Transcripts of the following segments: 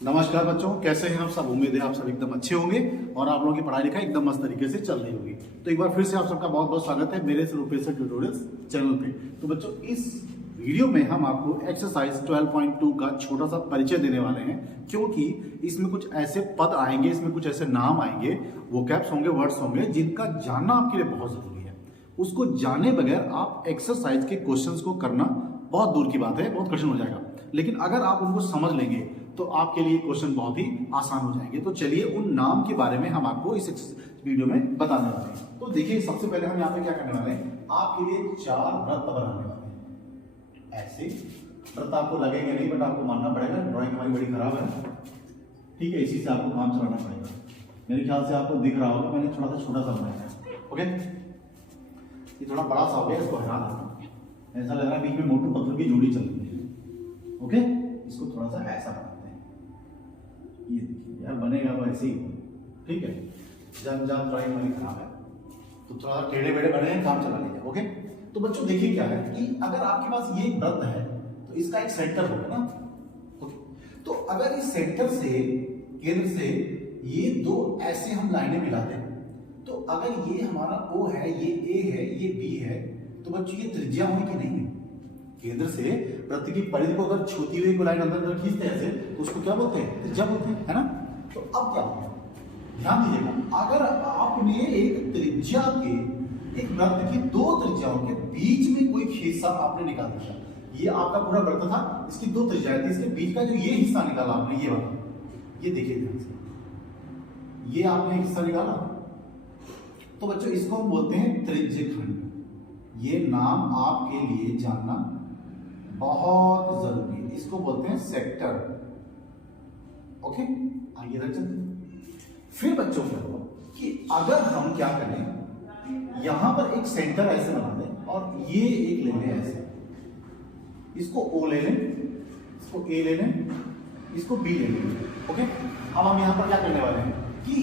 नमस्कार बच्चों, कैसे हैं आप सब। उम्मीद है आप सब एकदम अच्छे होंगे और आप लोगों की पढ़ाई लिखाई एकदम मस्त तरीके से चल रही होगी। तो एक बार फिर से आप सबका बहुत बहुत स्वागत है मेरे रूपेश ट्यूटोरियल्स चैनल पे। तो बच्चों, इस वीडियो में हम आपको एक्सरसाइज 12.2 का छोटा सा परिचय देने वाले हैं, क्योंकि इसमें कुछ ऐसे पद आएंगे, इसमें कुछ ऐसे नाम आएंगे, वोकैब्स होंगे, वर्ड्स होंगे, जिनका जानना आपके लिए बहुत जरूरी है। उसको जाने बगैर आप एक्सरसाइज के क्वेश्चंस को करना बहुत दूर की बात है, बहुत कठिन हो जाएगा। लेकिन अगर आप उनको समझ लेंगे तो आपके लिए क्वेश्चन बहुत ही आसान हो जाएंगे। तो चलिए उन नाम के बारे में हम आपको इस वीडियो में बताने वाले हैं। तो देखिए, सबसे पहले हम यहाँ पे क्या करने वाले हैं, आपके लिए 4 वृत्त बनाने वाले हैं। ऐसे वृत्त आपको लगेंगे नहीं, बट आपको मानना पड़ेगा, ड्राइंग हमारी बड़ी खराब है, ठीक है, इसी से आपको काम चलाना पड़ेगा। मेरे ख्याल से आपको दिख रहा होगा, मैंने थोड़ा सा छोटा सा बनाया है। ओके, ये थोड़ा बड़ा सा हो गया, इसको हटा देना। ऐसा लग रहा है बीच में मोटू पत्थर की जोड़ी चल रही है। ओके, इसको थोड़ा सा ऐसा बनाते हैं। ये देखिए यार, बनेगा वो ऐसे ही, ठीक है। जब ड्राइंग हमारी खराब है तो थोड़ा टेढ़े बेढ़े बने हैं, काम चला लीजिए। ओके, तो बच्चों देखिए क्या है कि अगर आपके पास ये वृत्त है तो इसका एक सेंटर होगा ना। ओके, तो अगर इस सेंटर से, केंद्र से ये दो ऐसे हम लाइनें मिलाते हैं, तो अगर ये हमारा O है, ये A है, ये B है, तो बच्चों ये त्रिज्या होगी कि नहीं है। केंद्र से वृत्त की परिधि को अगर छूती हुई लाइन अंदर खींचते हैं ऐसे, तो उसको क्या बोलते हैं, त्रिज्या बोलते हैं, है ना। तो अब क्या होगा, ध्यान दीजिएगा, अगर आपने एक त्रिज्या के, एक वृत्त की 2 त्रिज्याओं के बीच में कोई हिस्सा आपने निकाल दिया, ये आपका पूरा वृत्त था, इसकी 2 त्रिज्याएं थी, इसके बीच का जो ये हिस्सा निकाला आपने, ये वाला, ये देखिए ध्यान से, ये आपने हिस्सा निकाला, तो बच्चों इसको हम बोलते हैं त्रिज्यखंड। ये नाम आपके लिए जानना बहुत जरूरी है, इसको बोलते हैं सेक्टर। ओके, आइए रख चलते हैं। फिर बच्चों को कि अगर हम क्या करें, यहां पर एक सेंटर ऐसे बना दें और ये एक ले लें ऐसे, इसको O ले लें, इसको A ले लें, इसको B ले लें। ओके, अब हम यहां पर क्या करने वाले हैं कि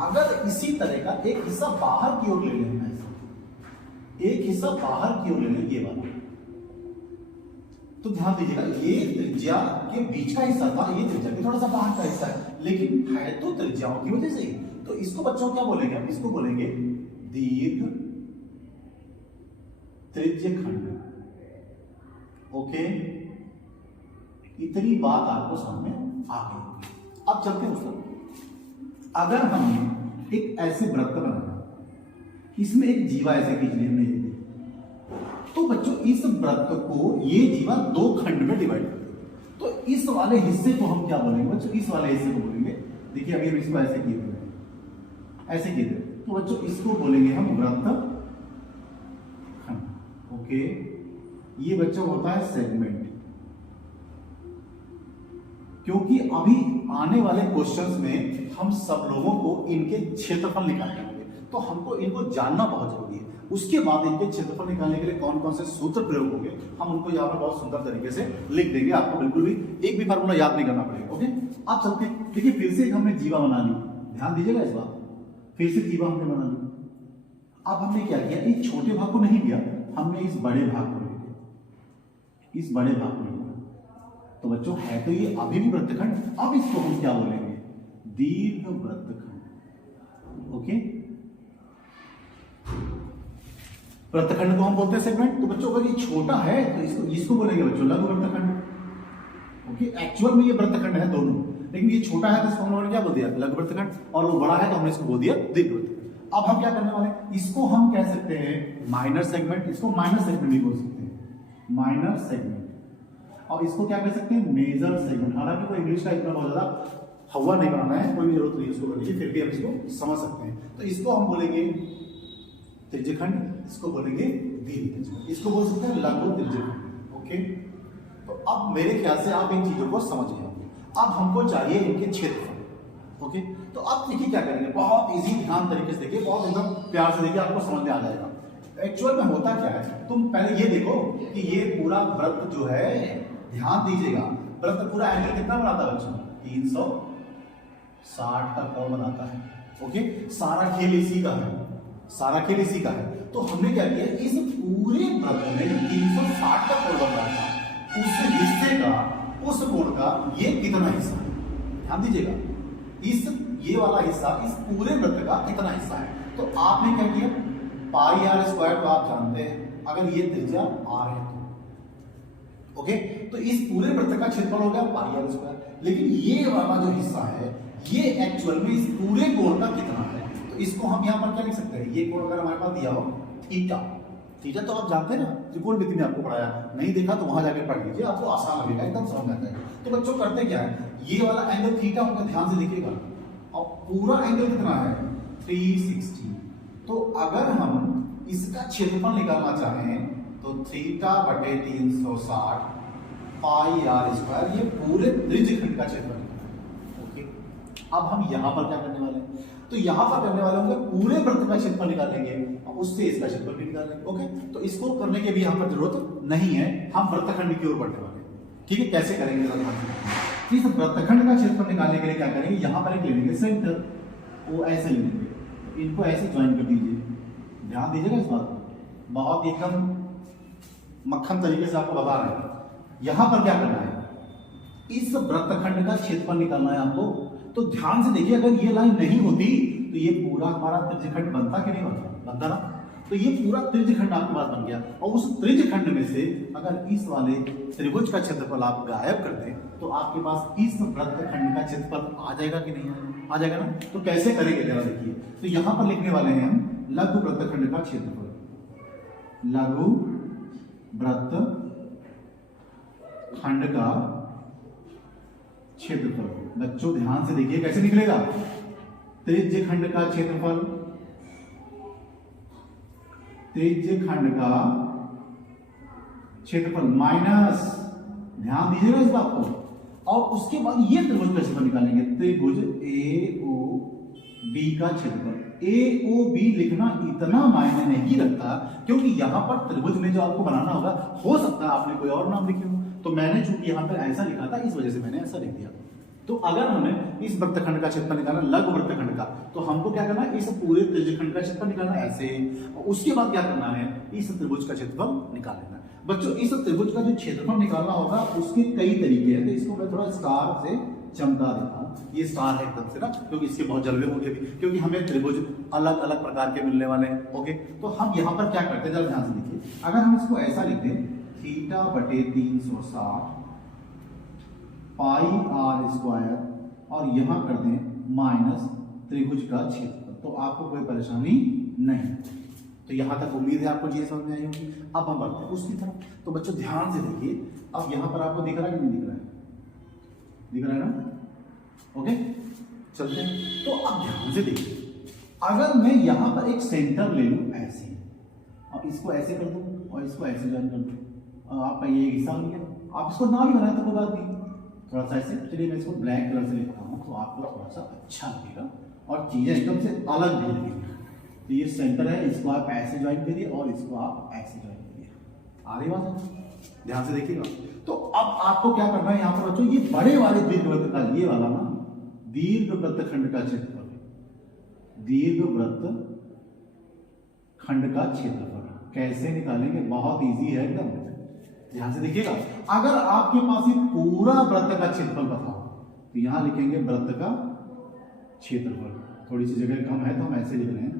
अगर इसी तरह का एक हिस्सा बाहर की ओर ले लें, एक हिस्सा बाहर की ओर ले लें, ये वाला, तो ध्यान दीजिएगा, ये त्रिज्या के बीच का हिस्सा था, ये त्रिज्या के थोड़ा सा बाहर का हिस्सा है, लेकिन है तो त्रिज्याओं की वजह से ही। तो इसको बच्चों क्या बोलेंगे, हम इसको बोलेंगे दीर्घ त्रिज्यखंड। ओके, इतनी बात आपको समझ में आ गई। अब चलते हैं उसको, अगर हमने एक ऐसे वृत्त बनाया, इसमें एक जीवा ऐसे खींच ली हमने, तो बच्चों इस वृत्त को ये जीवा 2 खंड में डिवाइड कर दे। तो इस वाले हिस्से को हम क्या बोलेंगे बच्चों, इस वाले हिस्से को बोलेंगे, देखिए अभी हम इसको ऐसे किए थे, ऐसे किए थे, तो बच्चों इसको बोलेंगे हम वृत्त खंड। ओके, ये बच्चों होता है सेगमेंट, क्योंकि अभी आने वाले क्वेश्चंस में हम सब लोगों को इनके क्षेत्रफल निकालने होंगे, तो हमको इनको जानना बहुत जरूरी है। उसके बाद इनके क्षेत्रफल निकालने के लिए कौन कौन से सूत्र प्रयोग होंगे, हम उनको यहाँ पर बहुत सुंदर तरीके से लिख देंगे, आपको बिल्कुल भी एक भी फार्मूला याद नहीं करना पड़ेगा। ओके, आप चलते हैं। देखिए फिर से हमने जीवा बना ली, ध्यान दीजिएगा इस बात, फिर से जीवा हमने बना ली। अब हमने क्या किया, इस छोटे भाग को नहीं लिया, हमने इस बड़े भाग को ले लिया, इस बड़े भाग को ले लिया। तो बच्चों है तो ये अभी भी वृत्तखंड, अब इसको हम क्या बोलेंगे, दीर्घ वृत्तखंड। ओके, वृत्तखंड को हम बोलते हैं सेगमेंट। तो बच्चों अगर ये छोटा है तो इसको बोलेंगे बच्चों लघु वृत्तखंड। ओके, एक्चुअल में ये वृत्तखंड है दोनों, लेकिन ये छोटा है तो इसको हमने क्या बोल दिया, लघु वृत्तखंड, और वो बड़ा है तो हमने इसको बोल दिया दीर्घ वृत्तखंड। अब हम क्या करने वाले, इसको हम कह सकते हैं माइनर सेगमेंट, इसको माइनर सेगमेंट भी बोल सकते हैं, माइनर सेगमेंट। और इसको क्या कह सकते हैं, मेजर सेगमेंट। हालांकि कोई इंग्लिश का इतना बहुत ज्यादा हवा नहीं बनाना है, कोई भी जरूरत नहीं इसको करने की, फिर भी हम इसको समझ सकते हैं। तो इसको हम बोलेंगे त्रिज्यखंड, इसको बोलेंगे दीर्घ त्रिज्यखंड, इसको बोल सकते हैं लघु त्रिज्यखंड। ओके, तो अब मेरे ख्याल से आप इन चीजों को समझ गए होंगे। अब हमको चाहिए इनके क्षेत्रफल। ओके, तो अब देखिए क्या करेंगे, बहुत इजी, ध्यान तरीके से देखिए, बहुत एकदम प्यार से देखिए, आपको समझ में आ जाएगा। एक्चुअल में होता क्या है, तुम पहले ये देखो कि ये पूरा वृत्त जो है, ध्यान दीजिएगा, वृत्त पूरा एंगल कितना बनाता है बच्चों, 360 का कोण बनाता है। ओके, सारा खेल इसी का है, सारा खेल इसी का है। तो हमने क्या किया, इस पूरे वृत्त में 360 का कोण बन रहा था, उस हिस्से का, उस कोण का ये कितना हिस्सा है, ध्यान दीजिएगा, इस ये वाला हिस्सा इस पूरे वृत्त का कितना हिस्सा है। तो आपने क्या किया, पाई आर स्क्वायर तो आप जानते हैं, अगर ये त्रिज्या आर है तो ओके, तो इस पूरे वृत्त का क्षेत्रफल हो गया पाई आर स्क्वायर। लेकिन ये वाला जो हिस्सा है ये एक्चुअल में इस पूरे कोण का कितना है, तो इसको हम यहाँ पर क्या लिख सकते हैं, ये कोण अगर हमारे पास दिया हो थीटा, थीटा तो आप जानते हैं ना, त्रिकोणमिति में आपको पढ़ाया, नहीं देखा तो वहां जाके पढ़ लीजिए, आपको आसान लगेगा, एकदम समझ में आ जाएगा। तो बच्चों करते क्या है, ये वाला एंगल थीटा होगा, ध्यान से देखिएगा, और पूरा एंगल कितना है 360। तो अगर हम इसका क्षेत्रफल निकालना चाहें तो थीटा बटे 360 पाई आर स्क्वायर, ये पूरे त्रिज्यखंड का क्षेत्रफल निकालना है। ओके, अब हम यहां पर क्या करने वाले हैं, तो यहां पर करने वाले होंगे पूरे वृत्त का क्षेत्रफल निकालेंगे और उससे इसका क्षेत्रफल भी निकालेंगे। ओके, तो इसको करने की भी यहां पर जरूरत नहीं है, हम वृत्तखंड की ओर बढ़ने वाले हैं। ठीक है, कैसे करेंगे जरा ध्यान से। इस वृत्तखंड का क्षेत्रफल निकालने के लिए क्या करेंगे, यहां पर एक ले लेंगे सेंटर, वो ऐसे ही लेंगे, इनको ऐसे ज्वाइन कर दीजिए, ध्यान दीजिएगा इस बात को, बहुत एकदम मक्खन तरीके से आपको बता रहे हैं। यहां पर क्या करना है, इस वृत्तखंड का क्षेत्रफल निकालना है आपको। तो ध्यान से देखिए, अगर ये लाइन नहीं होती तो ये पूरा हमारा त्रिज्यखंड बनता कि नहीं बनता, बनता ना। तो ये पूरा त्रिज्यखंड आपके पास बन गया, और उस त्रिज्यखंड में से अगर इस वाले त्रिभुज का क्षेत्रफल आप गायब कर दें तो आपके पास इस वृत्तखंड का क्षेत्रफल आ जाएगा कि नहीं आ जाएगा ना। तो कैसे करेंगे जरा देखिए, तो यहां पर लिखने वाले हैं हम लघु वृत्तखंड का क्षेत्रफल, लघु वृत्तखंड का क्षेत्रफल। बच्चों ध्यान से देखिए कैसे निकलेगा, त्रिज्यखंड का क्षेत्रफल, त्रिज्यखंड का क्षेत्रफल माइनस, ध्यान दीजिएगा इस बात को, और उसके बाद ये त्रिभुज का क्षेत्रफल निकालेंगे, त्रिभुज ए ओ बी का क्षेत्रफल। ए ओ बी लिखना इतना मायने नहीं रखता, क्योंकि यहां पर त्रिभुज में जो आपको बनाना होगा, हो सकता है आपने कोई और नाम लिखे हो, तो मैंने चूंकि यहां पर ऐसा लिखा था इस वजह से मैंने ऐसा लिख दिया। तो अगर हमें इस वृत्तखंड का क्षेत्रफल निकालना, लघु वृत्तखंड का, तो हमको क्या करना है, इस पूरे त्रिज्यखंड का क्षेत्रफल निकालना है ऐसे, और उसके बाद क्या करना है, इस त्रिभुज का क्षेत्रफल निकाल लेना है। बच्चों इस त्रिभुज का जो क्षेत्रफल निकालना होगा उसके कई तरीके हैं, तो इसको मैं थोड़ा स्टार से चमका देता हूं। ये स्टार है एकदम से ना, क्योंकि इसके बहुत जलवे होंगे भी, क्योंकि हमें त्रिभुज अलग अलग प्रकार के मिलने वाले हैं। ओके, तो हम यहां पर क्या करते हैं, जरा ध्यान से देखिए, अगर हम इसको ऐसा लिख दें, थीटा बटे 360 पाई आर स्क्वायर, और यहां कर दें माइनस त्रिभुज का क्षेत्रफल, तो आपको कोई परेशानी नहीं। तो यहां तक उम्मीद है आपको चीजें समझ में आई होगी। अब हम बढ़ते हैं उसकी तरफ। तो बच्चों ध्यान से देखिए, अब यहां पर आपको दिख रहा है कि नहीं दिख रहा है, दिख रहा है ना। ओके, चलते हैं। तो अब ध्यान से देखिए, अगर मैं यहां पर एक सेंटर ले लूं ऐसे, और इसको ऐसे कर दूं और इसको ऐसे ज्वाइन कर दूं, और आपका ये हिस्सा बन गया। आप इसको ना भी बनाए तो कोई बात नहीं, थोड़ा सा ऐसे, चलिए मैं इसको ब्लैक कलर से लिखता हूँ, तो आपको थोड़ा सा अच्छा लगेगा और चीजें एकदम से अलग भी लगेगी। तो ये सेंटर है, इसको आप ऐसे ज्वाइन करिए और इसको आप ऐसे ज्वाइन करिए। आ रही बात है, ध्यान से देखिएगा। तो अब आपको क्या करना है, यहाँ पर बच्चों ये बड़े वाले दीर्घवृत्त का, ये वाला ना दीर्घवृत्तखंड का क्षेत्रफल, दीर्घवृत्तखंड का क्षेत्रफल कैसे निकालेंगे, बहुत इजी है एकदम, ध्यान से देखिएगा। अगर आपके पास ये पूरा वृत्त का क्षेत्रफल बताओ, तो यहां लिखेंगे वृत्त का क्षेत्रफल, थोड़ी सी जगह कम है तो हम ऐसे लिख रहे हैं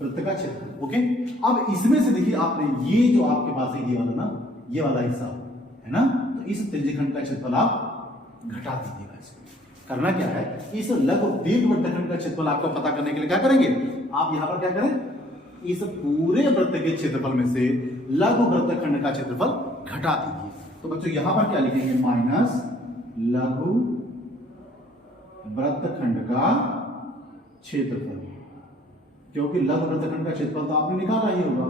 वृत्त का क्षेत्रफल। ओके, अब इसमें से देखिए आपने ये जो आपके पास है, ये वाला ना, ये वाला हिस्सा है ना, तो इस त्रिज्यखंड का क्षेत्रफल आप घटा दीजिएगा। इसको करना क्या है, इस लघु दीर्घवृत्तखंड का क्षेत्रफल आपको पता करने के लिए क्या करेंगे, आप यहां पर क्या करें, इस पूरे वृत्त के क्षेत्रफल में से लघु वृत्तखंड का क्षेत्रफल घटा दीजिए। तो बच्चों यहां पर क्या लिखेंगे, माइनस लघु वृत्तखंड का क्षेत्रफल, क्योंकि लघु वृत्तखंड का क्षेत्रफल तो आपने निकाला ही होगा।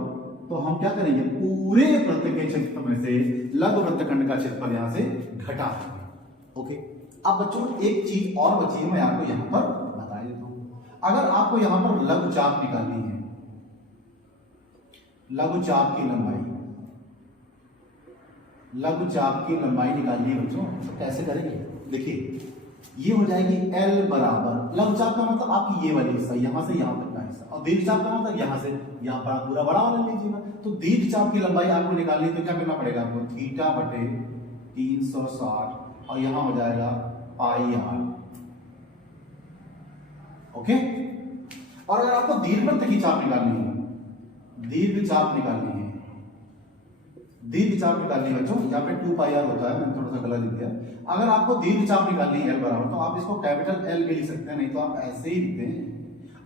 तो हम क्या करेंगे, पूरे वृत्त के क्षेत्रफल में से लघु वृत्तखंड का क्षेत्रफल यहां से घटा देंगे। ओके, अब बच्चों एक चीज और बची है, मैं आपको यहां पर बता देता हूं। अगर आपको यहां पर लघु चाप निकालनी है, लघु चाप की लंबाई, लघु चाप की लंबाई निकालनी है बच्चों, तो कैसे करेंगे, देखिए ये हो जाएगी L बराबर, लघु चाप का मतलब आपकी ये वाली हिस्सा, यहां से यहां तक का हिस्सा, और दीर्घ चाप का मतलब यहां से यहां पर आप पूरा बड़ा वाला लीजिएगा। तो दीर्घ चाप की लंबाई आपको निकालनी है, तो क्या करना पड़ेगा आपको, थीटा बटे 360, और यहां हो जाएगा पाई आर ओके। और अगर आपको दीर्घवृत्त की चाप निकालनी है, दीर्घ चाप निकालनी है, दीर्घ चाप निकालनी है बच्चों, यहाँ पे 2 पाई आर होता है, मैंने थोड़ा सा गलत लिख दिया। अगर आपको दीर्घ चाप निकालनी है L बराबर, तो आप इसको कैपिटल L भी लिख सकते हैं, नहीं तो आप ऐसे ही लिखते हैं।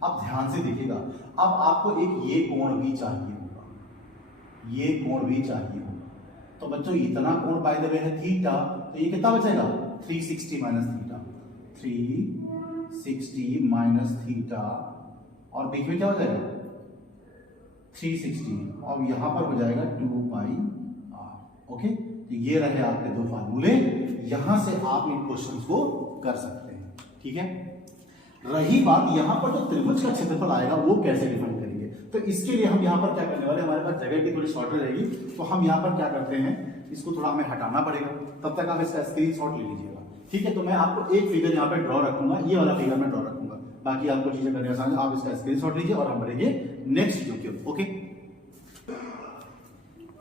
अब ध्यान से देखिएगा, अब आपको एक ये कोण भी चाहिए होगा, ये कोण भी चाहिए होगा। तो बच्चों इतना कोण बाय द वे है थीटा, तो ये कितना बचेगा 360 माइनस थीटा, 360 माइनस थीटा, और बीच में क्या हो जाएगा 360, और यहां पर हो जाएगा 2 पाई आर। ओके, तो ये रहे आपके दो फार्मूले, यहां से आप इन क्वेश्चंस को कर सकते हैं। ठीक है, रही बात यहां पर जो त्रिभुज का क्षेत्रफल आएगा वो कैसे डिफाइन करेंगे, तो इसके लिए हम यहां पर क्या करने वाले, हमारे पास जगह की थोड़ी शॉर्टेज रहेगी, तो हम यहां पर क्या करते हैं, इसको थोड़ा हमें हटाना पड़ेगा, तब तक आप इसका स्क्रीनशॉट ले लीजिएगा। ठीक है, तो मैं आपको एक फिगर यहाँ पे ड्रॉ रखूंगा, ये वाला फिगर मैं ड्रॉ रखूंगा, बाकी आपको चीजें करने आसान है, आप इसका स्क्रीनशॉट लीजिए और हम बढ़ेंगे नेक्स्ट वीडियो के। ओके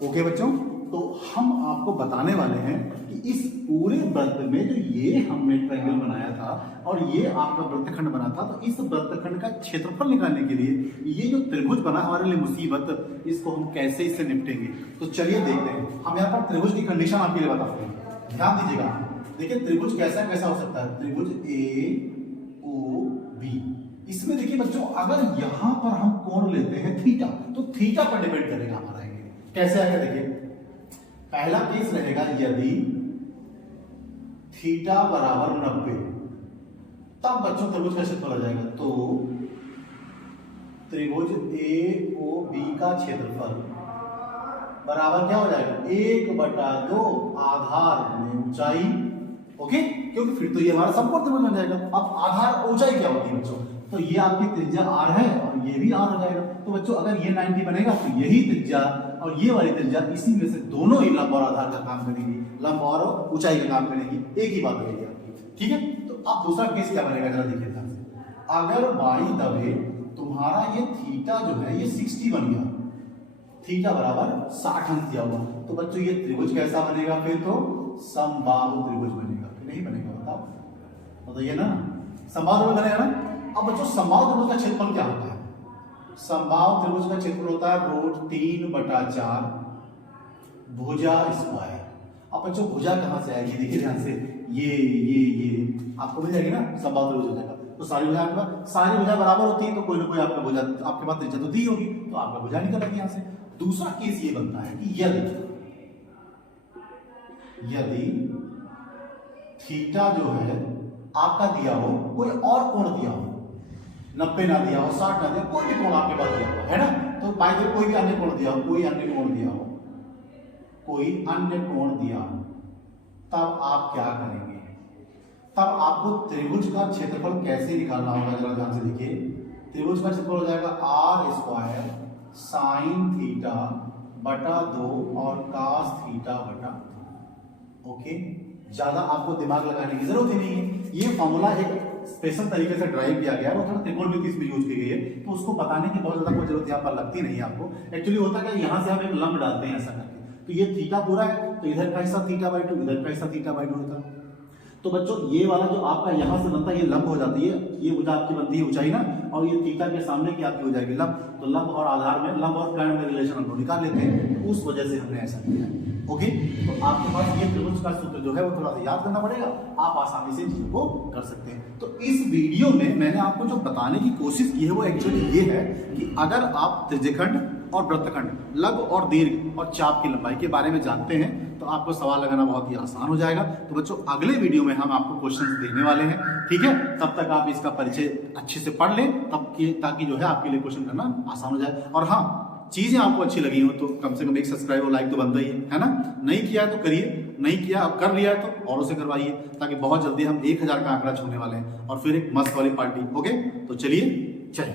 ओके बच्चों, तो हम आपको बताने वाले हैं कि इस पूरे वृत्त में जो ये हमने ट्रायंगल बनाया था और ये आपका वृत्तखंड बना था, तो इस वृत्तखंड का क्षेत्रफल निकालने के लिए ये जो त्रिभुज बना हमारे लिए मुसीबत, इसको हम कैसे इससे निपटेंगे। तो चलिए देखते हैं, हम यहाँ पर त्रिभुज की कंडीशन आपके लिए बताते हैं, ध्यान दीजिएगा। देखिए त्रिभुज कैसा कैसा हो सकता है, त्रिभुज AOB, इसमें देखिए बच्चों, अगर यहां पर हम कोण लेते हैं थीटा, तो थीटा पर डिपेंड करेगा हमारा, कैसे आएगा देखिए, पहला केस रहेगा यदि थीटा बराबर 90, तब बच्चों त्रिभुज का क्षेत्रफल आ जाएगा। तो त्रिभुज AOB का क्षेत्रफल बराबर क्या हो जाएगा 1/2 आधार में ऊंचाई। ओके, क्योंकि फिर तो ये हमारा संपूर्ण त्रिभुज बन जाएगा। अब आधार ऊंचाई क्या होती है बच्चों, तो ये आपकी त्रिज्या r है और ये भी r हो जाएगा। तो बच्चों अगर ये 90 बनेगा तो यही त्रिज्या और ये वाली त्रिज्या, इसी में से दोनों ही लंब और आधार का काम करेंगी, लंब और ऊंचाई का काम करेंगी, एक ही बात बनेगी आपकी। ठीक है, तो अब दूसरा केस क्या बनेगा जरा देखिए ध्यान से, अगर बाई द वे तुम्हारा ये थीटा जो है ये 60 बन गया, थीटा बराबर 60 अंश दिया हुआ, तो बच्चों ये त्रिभुज कैसा बनेगा, फिर तो समबाहु त्रिभुज बनेगा, नहीं बनेगा बताओ, बताइए ना, समबाहु त्रिभुज बनेगा ना। अब बच्चों समबाहु त्रिभुज का क्षेत्रफल क्या होता है, समबाहु त्रिभुज का क्षेत्रफल होता है √3/4 भुजा स्क्वायर। अब बच्चों भुजा कहां से आएगी, देखिए ध्यान से, ये आपको मिल जाएगी ना, समबाहु त्रिभुज हो जाएगा। तो सारी भुजा आपके पास, सारी भुजा बराबर होती है, तो कोई ना कोई आपका भुजा आपके पास त्रिज्या तो दी होगी, तो आपका भुजा निकल आएगी यहां से। दूसरा केस ये बनता है कि यदि थीटा जो है आपका दिया हो, कोई और कोण दिया हो, 90 ना दिया हो, 60 ना दिया, कोई भी कोण आपके पास दिया हो, है ना, तो बाय द वे कोई भी अन्य कोण दिया हो, कोई अन्य कोण दिया हो, कोई अन्य कोण दिया हो, तब आप क्या करेंगे, तब आपको त्रिभुज का क्षेत्रफल कैसे निकालना होगा, जरा ध्यान से देखिए। त्रिभुज का क्षेत्रफल हो जाएगा r² sin θ/2 और cos θ/2। ओके, ज्यादा आपको दिमाग लगाने की जरूरत ही नहीं है, ये फॉर्मूला एक स्पेशल तरीके से ड्राइव किया गया है, वो थोड़ा त्रिकोणमिति इसमें यूज की गई है, तो उसको बताने की बहुत ज्यादा कोई जरूरत यहाँ पर लगती नहीं है आपको। एक्चुअली होता है कि यहाँ से हम एक लंब डालते हैं ऐसा करके, तो ये थीटा पूरा है, तो इधर का हिस्सा θ/2, इधर का हिस्सा θ/2 होता है। तो बच्चों ये वाला जो आपका यहाँ से बनता है, ये लंब हो जाती है, ये भुजा आपकी बनती है ऊंचाई ना, और ये थीटा के सामने की आपकी हो जाएगी लंब, तो लंब और आधार में, लंब और प्लेन में रिलेशन हम लोग निकाल लेते हैं, उस वजह से हमने ऐसा किया है। ओके, तो आपके पास ये त्रिभुज का सूत्र जो है वो थोड़ा सा याद करना पड़ेगा, आप आसानी से चीजों को कर सकते हैं। तो इस वीडियो में मैंने आपको जो बताने की कोशिश की है वो एक्चुअली ये है कि अगर आप त्रिज्यखंड और वृत्तखंड, लघु और दीर्घ और चाप की लंबाई के बारे में जानते हैं, तो आपको सवाल लगाना बहुत ही आसान हो जाएगा। तो बच्चों अगले वीडियो में हम आपको क्वेश्चंस देने वाले हैं, ठीक है, तब तक आप इसका परिचय अच्छे से पढ़ लें, ताकि जो है आपके लिए क्वेश्चन करना आसान हो जाए। और हाँ, चीजें आपको अच्छी लगी हो तो कम से कम एक सब्सक्राइब और लाइक तो बनता ही है ना, नहीं किया है तो करिए, नहीं किया अब कर लिया है तो औरों से करवाइए, ताकि बहुत जल्दी हम 1000 का आंकड़ा छूने वाले हैं और फिर एक मस्त वाली पार्टी। ओके, तो चलिए चलिए।